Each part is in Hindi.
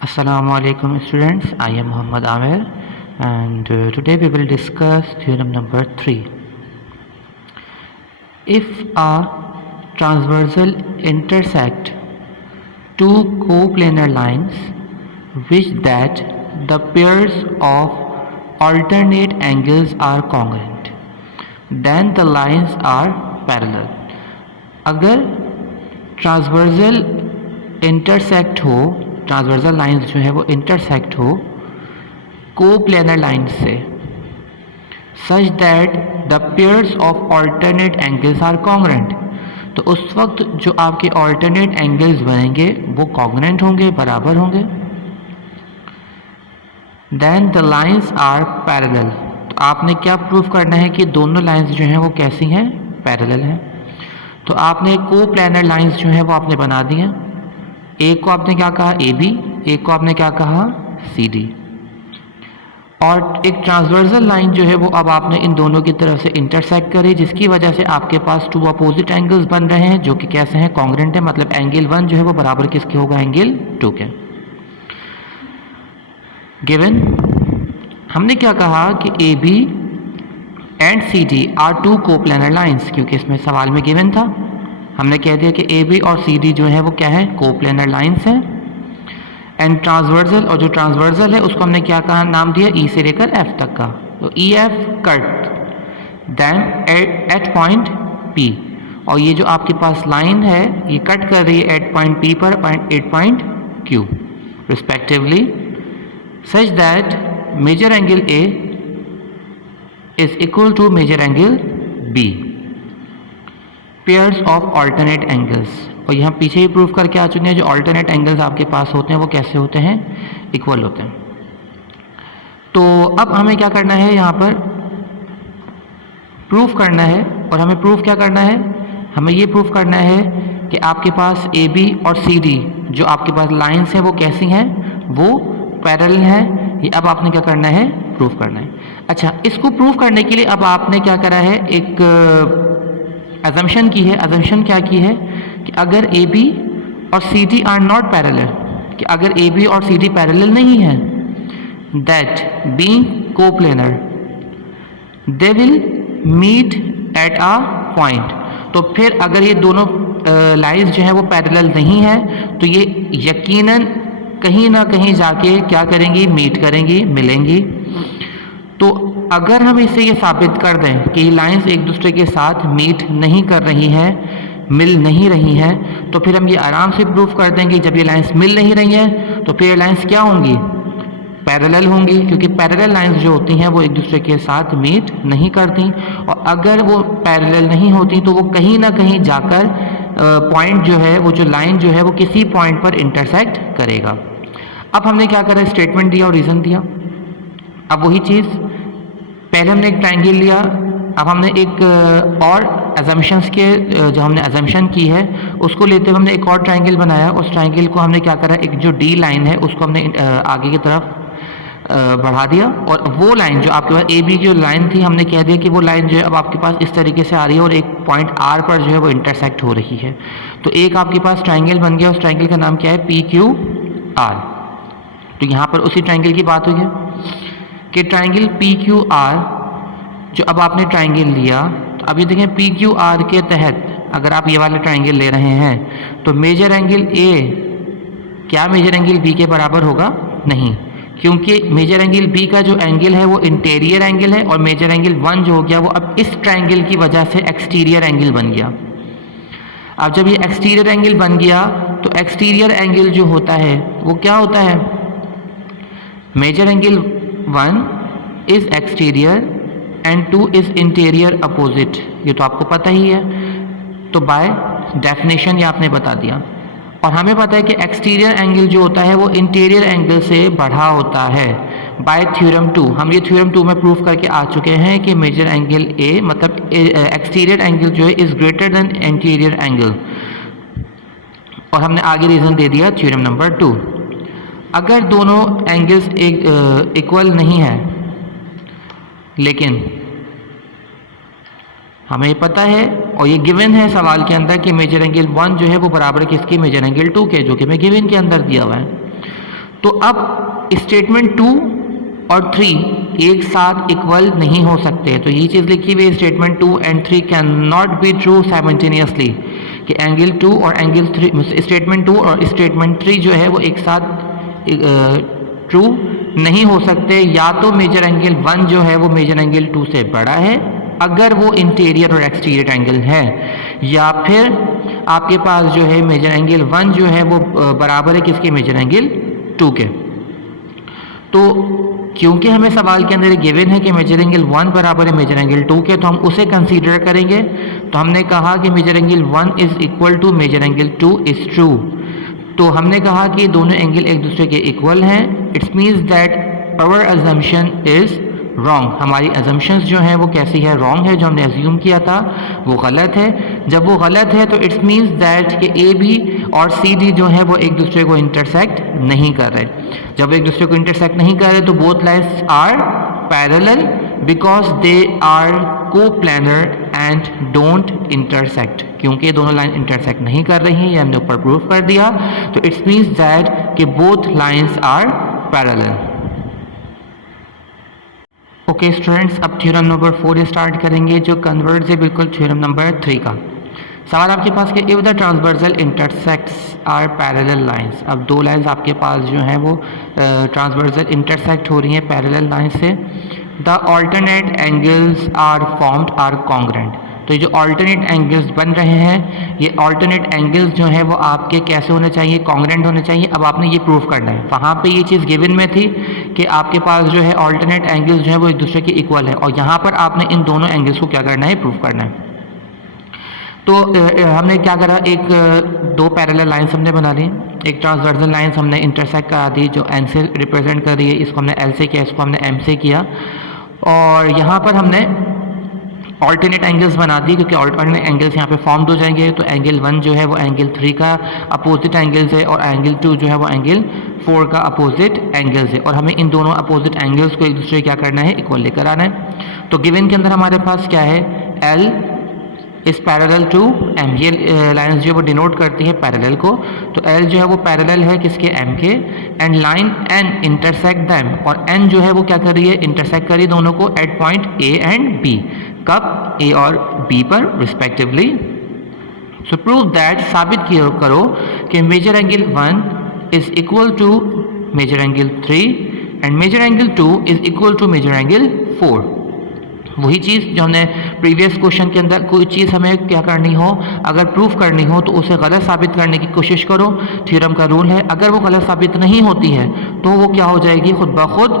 Assalamu alaikum students, I am Muhammad Amir and today we will discuss theorem number 3. If a transversal intersect two coplanar lines which that the pairs of alternate angles are congruent, then the lines are parallel. अगर ट्रांसवर्सल इंटरसेक्ट हो, ट्रांसवर्सल लाइंस जो है वो इंटरसेक्ट हो कोप्लेनर लाइन से such that the pairs of alternate angles are congruent, तो उस वक्त जो आपके ऑल्टरनेट एंगल्स बनेंगे वो कॉन्ग्रुएंट होंगे, बराबर होंगे. Then the lines are parallel, तो आपने क्या प्रूफ करना है कि दोनों लाइंस जो हैं वो कैसी हैं, पैरेलल हैं. तो आपने कोप्लेनर लाइंस जो है वो आपने बना दी हैं. एक को आपने क्या कहा ए बी, एक को आपने क्या कहा सी डी, और एक ट्रांसवर्सल लाइन जो है वो अब आपने इन दोनों की तरफ से इंटरसेक्ट करी, जिसकी वजह से आपके पास टू अपोजिट एंगल्स बन रहे हैं जो कि कैसे हैं, कॉन्ग्रुएंट है. मतलब एंगल 1 जो है वो बराबर किसके होगा, एंगल 2 के. गिवन हमने क्या कहा कि A B and C D are two coplanar lines, क्योंकि इसमें सवाल में गिवन था. हमने कह दिया कि ए बी और सी डी जो है वो क्या है, कोप्लेनर लाइंस हैं. एंड ट्रांसवर्सल, और जो ट्रांसवर्सल है उसको हमने क्या कहा, नाम दिया ई से लेकर एफ तक का. तो E F cut then at point P, और ये जो आपके पास लाइन है ये कट कर रही है एट पॉइंट पी पर at point Q respectively, such that major angle A is equal to major angle B, pairs of alternate angles. और यहाँ पीछे ही प्रूफ करके आ चुके हैं जो ऑल्टरनेट एंगल्स आपके पास होते हैं वो कैसे होते हैं, इक्वल होते हैं. तो अब हमें क्या करना है, यहाँ पर प्रूफ करना है. और हमें प्रूफ क्या करना है, हमें ये प्रूफ करना है कि आपके पास ए बी और सी डी जो आपके पास लाइंस हैं वो कैसी हैं, वो पैरेलल हैं. ये अब आपने क्या करना है, प्रूफ करना है. अच्छा, इसको प्रूफ करने के लिए अब आपने क्या करा है, एक अजम्पशन की है. अजम्पशन क्या की है कि अगर ए बी और C D are not parallel, कि अगर ए बी और सी डी पैरेलल नहीं है, that being coplanar they will meet at a point. तो फिर अगर ये दोनों लाइंस जो है वो पैरेलल नहीं है तो ये यकीनन कहीं ना कहीं जाके क्या करेंगी, मीट करेंगी, मिलेंगी. तो अगर हम इसे ये साबित कर दें कि ये लाइंस एक दूसरे के साथ मीट नहीं कर रही हैं, मिल नहीं रही हैं, तो फिर हम ये आराम से प्रूफ कर देंगे जब ये लाइंस मिल नहीं रही हैं तो फिर ये लाइंस क्या होंगी, पैरेलल होंगी, क्योंकि पैरेलल लाइंस जो होती हैं वो एक दूसरे के साथ मीट नहीं करती. और अगर वो पैरेलल नहीं होती तो वो कहीं ना कहीं जाकर पॉइंट जो है, वो जो लाइन जो है वो किसी पॉइंट पर इंटरसेक्ट करेगा. अब हमने क्या करा, स्टेटमेंट दिया और रीज़न दिया. अब वही चीज़, पहले हमने एक ट्रायंगल लिया, अब हमने एक और अजम्पशंस के जो हमने अजम्पशन की है उसको लेते हुए हमने एक और ट्रायंगल बनाया. उस ट्रायंगल को हमने क्या करा, एक जो डी लाइन है उसको हमने आगे की तरफ बढ़ा दिया, और वो लाइन जो आपके पास ए बी जो लाइन थी हमने कह दिया कि वो लाइन जो है अब आपके पास इस तरीके से आ रही है और एक पॉइंट आर पर जो है वो इंटरसेक्ट हो रही है. तो एक आपके पास ट्रायंगल बन गया, उस ट्रायंगल का नाम क्या है, पी क्यू आर. तो यहाँ पर उसी ट्रायंगल की बात हुई है कि ट्रायंगल पी क्यू आर जो अब आपने ट्रायंगल लिया, तो अब ये देखें पी क्यू आर के तहत अगर आप ये वाले ट्रायंगल ले रहे हैं तो मेजर एंगल ए क्या मेजर एंगल बी के बराबर होगा, नहीं, क्योंकि मेजर एंगल बी का जो एंगल है वो इंटीरियर एंगल है और मेजर एंगल 1 जो हो गया वो अब इस ट्रायंगल की वजह से एक्सटीरियर एंगल बन गया. अब जब ये एक्सटीरियर एंगल बन गया तो एक्सटीरियर एंगल जो होता है वो क्या होता है, major angle 1 is exterior and 2 is interior opposite. ये तो आपको पता ही है, तो बाय डेफिनेशन ये आपने बता दिया. और हमें पता है कि एक्सटीरियर एंगल जो होता है वो इंटीरियर एंगल से बढ़ा होता है बाय थ्योरम 2. हम ये थ्योरम 2 में प्रूफ करके आ चुके हैं कि मेजर एंगल ए मतलब एक्सटीरियर एंगल जो है is greater than interior angle, और हमने आगे रीज़न दे दिया थ्योरम नंबर 2. अगर दोनों एंगल्स इक्वल नहीं है, लेकिन हमें पता है और ये गिवन है सवाल के अंदर कि मेजर एंगल 1 जो है वो बराबर किसके, मेजर एंगल 2 के, जो कि मैं गिवन के अंदर दिया हुआ है. तो अब स्टेटमेंट 2 और 3 एक साथ इक्वल नहीं हो सकते, तो ये चीज़ लिखी हुई statement 2 and 3 can not be true simultaneously, कि एंगल 2 और एंगल 3, स्टेटमेंट 2 और स्टेटमेंट 3 जो है वो एक साथ ट्रू नहीं हो सकते। या तो मेजर एंगल 1 जो है वो मेजर एंगल 2 से बड़ा है अगर वो इंटीरियर और एक्सटीरियर एंगल है, या फिर आपके पास जो है मेजर एंगल 1 जो है वो बराबर है किसके, मेजर एंगल 2 के। तो क्योंकि हमें सवाल के अंदर गिवन है कि मेजर एंगल 1 बराबर है मेजर एंगल 2 के, तो हम उसे कंसीडर करेंगे। तो हमने कहा कि major angle 1 is equal to major angle 2 is true. तो हमने कहा कि दोनों एंगल एक दूसरे के इक्वल हैं, it's means that our assumption is wrong, हमारी अजम्पशंस जो हैं वो कैसी है, रॉन्ग है, जो हमने अज्यूम किया था वो गलत है। जब वो गलत है तो इट्स मीन्स दैट कि ए बी और सी डी जो है वो एक दूसरे को इंटरसेक्ट नहीं कर रहे। जब एक दूसरे को इंटरसेक्ट नहीं कर रहे तो both lines are parallel because they are coplanar and don't intersect, क्योंकि दोनों लाइन इंटरसेक्ट नहीं कर रही हैं, ये हमने ऊपर प्रूफ कर दिया। तो इट्स मीन्स दैट कि both lines are parallel. Okay students, अब थ्योरम नंबर 4 स्टार्ट करेंगे जो कन्वर्ज है बिल्कुल थ्योरम नंबर 3 का। सवाल आपके पास कि if the transversal intersects are parallel lines, अब दो लाइंस आपके पास जो हैं वो ट्रांसवर्सल इंटरसेक्ट हो रही हैं पैरेलल लाइन से। The alternate angles are formed are congruent, तो ये जो ऑल्टरनेट एंगल्स बन रहे हैं ये ऑल्टरनेट एंगल्स जो हैं वो आपके कैसे होने चाहिए, कॉन्ग्रेंट होने चाहिए। अब आपने ये प्रूफ करना है, वहाँ पे ये चीज़ गिवन में थी कि आपके पास जो है ऑल्टरनेट एंगल्स जो है वो एक दूसरे के इक्वल है, और यहाँ पर आपने इन दोनों एंगल्स को क्या करना है, प्रूफ करना है। तो हमने क्या करा, एक दो पैरेलल लाइन्स हमने बना ली, एक ट्रांसवर्सल लाइन्स हमने इंटरसेक्ट करा दी जो एन से रिप्रेजेंट कर रही है, इसको हमने एल से किया, इसको हमने एम से किया, और यहाँ पर हमने ऑल्टरनेट एंगल्स बना दी क्योंकि ऑल्टरनेट एंगल्स यहाँ पे फॉर्म्ड हो जाएंगे। तो एंगल 1 जो है वो एंगल 3 का अपोजिट एंगल्स है, और एंगल 2 जो है वो एंगल 4 का अपोजिट एंगल्स है, और हमें इन दोनों अपोजिट एंगल्स को एक दूसरे क्या करना है, इक्वल लेकर आना है। तो गिवन के अंदर हमारे पास क्या है, L is parallel to M, ये लाइन्स जो वो डिनोट करती है पैरेलल को। तो एल जो है वो पैरेलल है किसके, एम के, and line N intersect them, और एन जो है वो क्या कर रही है, इंटरसेक्ट कर रही है दोनों को at point A and B, कब, ए और बी पर रिस्पेक्टिवली। सो प्रूव दैट, साबित करो कि major angle 1 is equal to major angle 3 and major angle 2 is equal to major angle 4। वही चीज़ जो हमने प्रीवियस क्वेश्चन के अंदर, कोई चीज़ हमें क्या करनी हो, अगर प्रूफ करनी हो तो उसे गलत साबित करने की कोशिश करो, थ्योरम का रूल है। अगर वो गलत साबित नहीं होती है तो वो क्या हो जाएगी, खुद ब खुद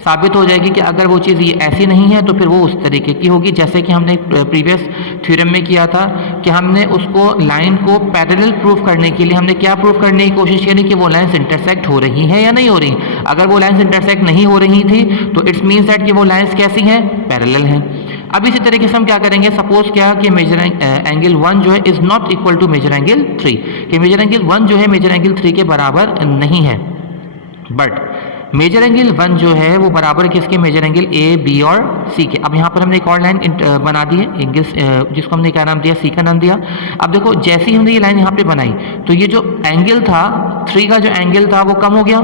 साबित हो जाएगी कि अगर वो चीज़ ये ऐसी नहीं है तो फिर वो उस तरीके की होगी। जैसे कि हमने प्रीवियस थ्योरम में किया था कि हमने उसको लाइन को पैरेलल प्रूफ करने के लिए हमने क्या प्रूफ करने की कोशिश करी कि वो लाइन्स इंटरसेक्ट हो रही हैं या नहीं हो रही। अगर वो लाइन्स इंटरसेक्ट नहीं हो रही थी तो इट्स मीन्स दैट कि वो लाइन्स कैसी हैं, पैरेलल हैं। अब इसी तरीके से हम क्या करेंगे, सपोज क्या कि मेजर एंगल 1 जो है is not equal to major angle 3, कि मेजर एंगल 1 जो है मेजर एंगल 3 के बराबर नहीं है, बट मेजर एंगल 1 जो है वो बराबर किसके, मेजर एंगल ए बी और सी के। अब यहाँ पर हमने एक और लाइन बना दी है एंगल, जिसको हमने क्या नाम दिया, सी का नाम दिया। अब देखो जैसे ही हमने ये लाइन यहाँ पे बनाई तो ये जो एंगल था 3 का जो एंगल था वो कम हो गया,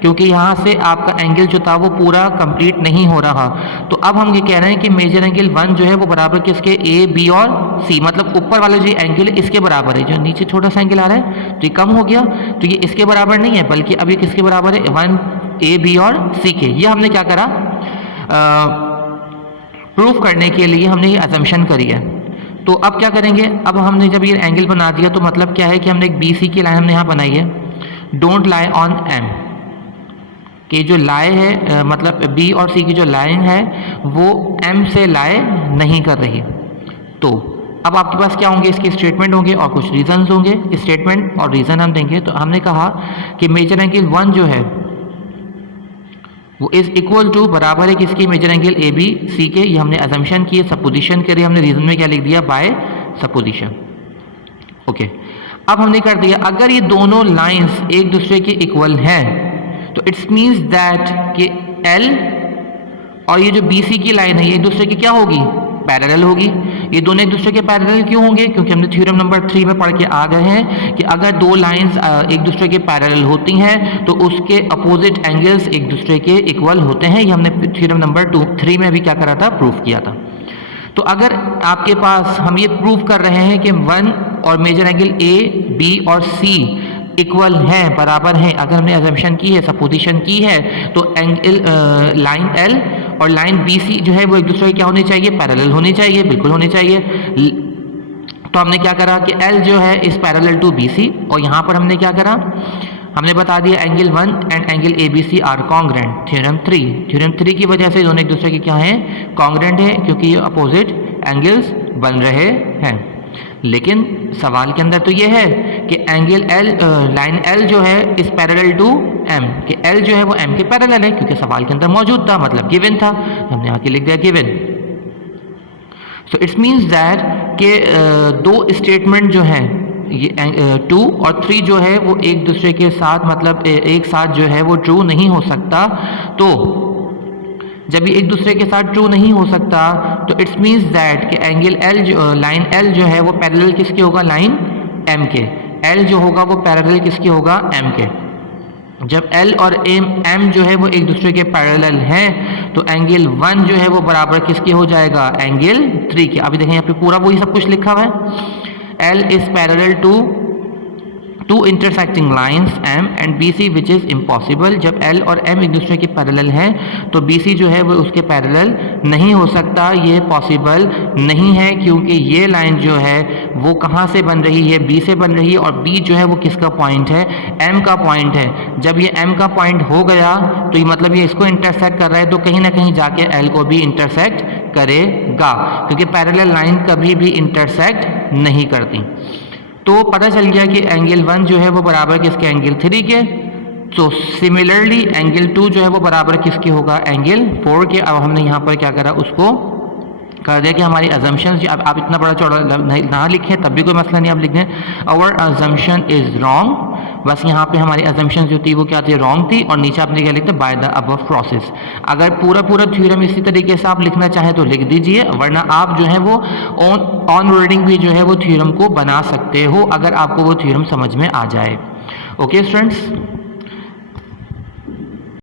क्योंकि यहाँ से आपका एंगल जो था वो पूरा कंप्लीट नहीं हो रहा। तो अब हम ये कह रहे हैं कि मेजर एंगल 1 जो है वो बराबर किसके, ए बी और सी, मतलब ऊपर वाला जो एंगल है इसके बराबर है, जो नीचे छोटा सा एंगल आ रहा है तो ये कम हो गया, तो ये इसके बराबर नहीं है, बल्कि अब ये किसके बराबर है, 1 ए बी और सी के। ये हमने क्या करा, प्रूफ करने के लिए हमने ये अजम्पशन करी है। तो अब क्या करेंगे, अब हमने जब ये एंगल बना दिया तो मतलब क्या है कि हमने एक बी सी की लाइन हमने यहाँ बनाई है, डोंट लाई ऑन एम, कि जो लाए है मतलब बी और सी की जो लाइन है वो एम से लाए नहीं कर रही। तो अब आपके पास क्या होंगे, इसके स्टेटमेंट होंगे और कुछ रीजंस होंगे, स्टेटमेंट और रीजन हम देंगे। तो हमने कहा कि मेजर एंगल 1 जो है वो इज इक्वल टू बराबर है किसकी, major angle A B C के। ये हमने अजम्पशन की, सपोजिशन करी, हमने रीजन में क्या लिख दिया, बाय सपोजिशन। ओके, अब हमने कर दिया अगर ये दोनों लाइंस एक दूसरे के इक्वल हैं तो इट्स मीन्स दैट कि एल और ये जो बी सी की लाइन है ये एक दूसरे की क्या होगी, पैरेलल होगी। ये दोनों एक दूसरे के पैरेलल क्यों होंगे? क्योंकि हमने थ्योरम नंबर 3 में पढ़ के आ गए हैं कि अगर दो लाइंस एक दूसरे के पैरेलल होती हैं तो उसके अपोजिट एंगल्स एक दूसरे के इक्वल होते हैं। ये हमने थ्योरम नंबर 3 में भी क्या करा था? प्रूफ किया था। तो अगर आपके पास हम ये प्रूव कर रहे हैं कि 1 और मेजर एंगल ए, बी और सी इक्वल हैं, बराबर हैं, अगर हमने अजम्पशन की है, सपोजिशन की है, तो एंगल लाइन एल और लाइन बी सी जो है वो एक दूसरे के क्या होनी चाहिए? पैरेलल होनी चाहिए, बिल्कुल होनी चाहिए। तो हमने क्या करा कि एल जो है इस पैरेलल टू बी सी, और यहाँ पर हमने क्या करा? हमने बता दिया angle 1 and angle A B C are congruent. Theorem 3 की वजह से दोनों एक दूसरे के क्या हैं? कॉन्ग्रेंट है, क्योंकि ये अपोजिट एंगल्स बन रहे हैं। लेकिन सवाल के अंदर तो ये है कि एंगल एल, लाइन एल जो है इस पैरेलल टू एम, कि एल जो है वो एम के पैरेलल है, क्योंकि सवाल के अंदर मौजूद था, मतलब गिवन था, हमने आके लिख दिया given. So it's means that कि दो स्टेटमेंट जो हैं ये 2 और 3 जो है वो एक दूसरे के साथ मतलब एक साथ जो है वो ट्रू नहीं हो सकता। तो जब ये एक दूसरे के साथ ट्रू नहीं हो सकता तो इट्स मीन्स दैट कि एंगल एल जो लाइन एल जो है वो पैरेलल किसके होगा? लाइन एम के। एल जो होगा वो पैरेलल किसके होगा? एम के। जब एल और एम जो है वो एक दूसरे के पैरेलल हैं तो एंगल 1 जो है वो बराबर किसके हो जाएगा? एंगल 3 के। अभी देखें यहाँ पे पूरा वही सब कुछ लिखा हुआ है। L is parallel to two intersecting lines M and BC which is impossible। जब L और M एक दूसरे के पैरेलल हैं तो BC जो है वो उसके पैरेलल नहीं हो सकता, ये पॉसिबल नहीं है, क्योंकि ये लाइन जो है वो कहाँ से बन रही है? B से बन रही है, और B जो है वो किसका पॉइंट है? M का पॉइंट है। जब ये M का पॉइंट हो गया तो ये मतलब ये इसको इंटरसेक्ट कर रहा है, तो कहीं ना कहीं जाके L को भी इंटरसेक्ट करेगा, क्योंकि पैरेलल लाइन कभी भी इंटरसेक्ट नहीं करती। तो पता चल गया कि एंगल 1 जो है वो बराबर किसके? एंगल 3 के। तो सिमिलरली एंगल 2 जो है वो बराबर किसके होगा? एंगल 4 के। अब हमने यहाँ पर क्या करा? उसको कर दिया कि हमारी अजम्पशंस, अब आप इतना बड़ा चौड़ा ना लिखें तब भी कोई मसला नहीं, आप लिख दें आवर अजम्पशन इज रॉन्ग। बस यहाँ पे हमारी अजम्पशन जो थी वो क्या थी? रॉन्ग थी। और नीचे आपने क्या लिखते? By the above process. अगर पूरा थ्योरम इसी तरीके से आप लिखना चाहें तो लिख दीजिए, वरना आप जो है वो ऑन वर्डिंग भी जो है वो थ्योरम को बना सकते हो, अगर आपको वो थ्योरम समझ में आ जाए। Okay students.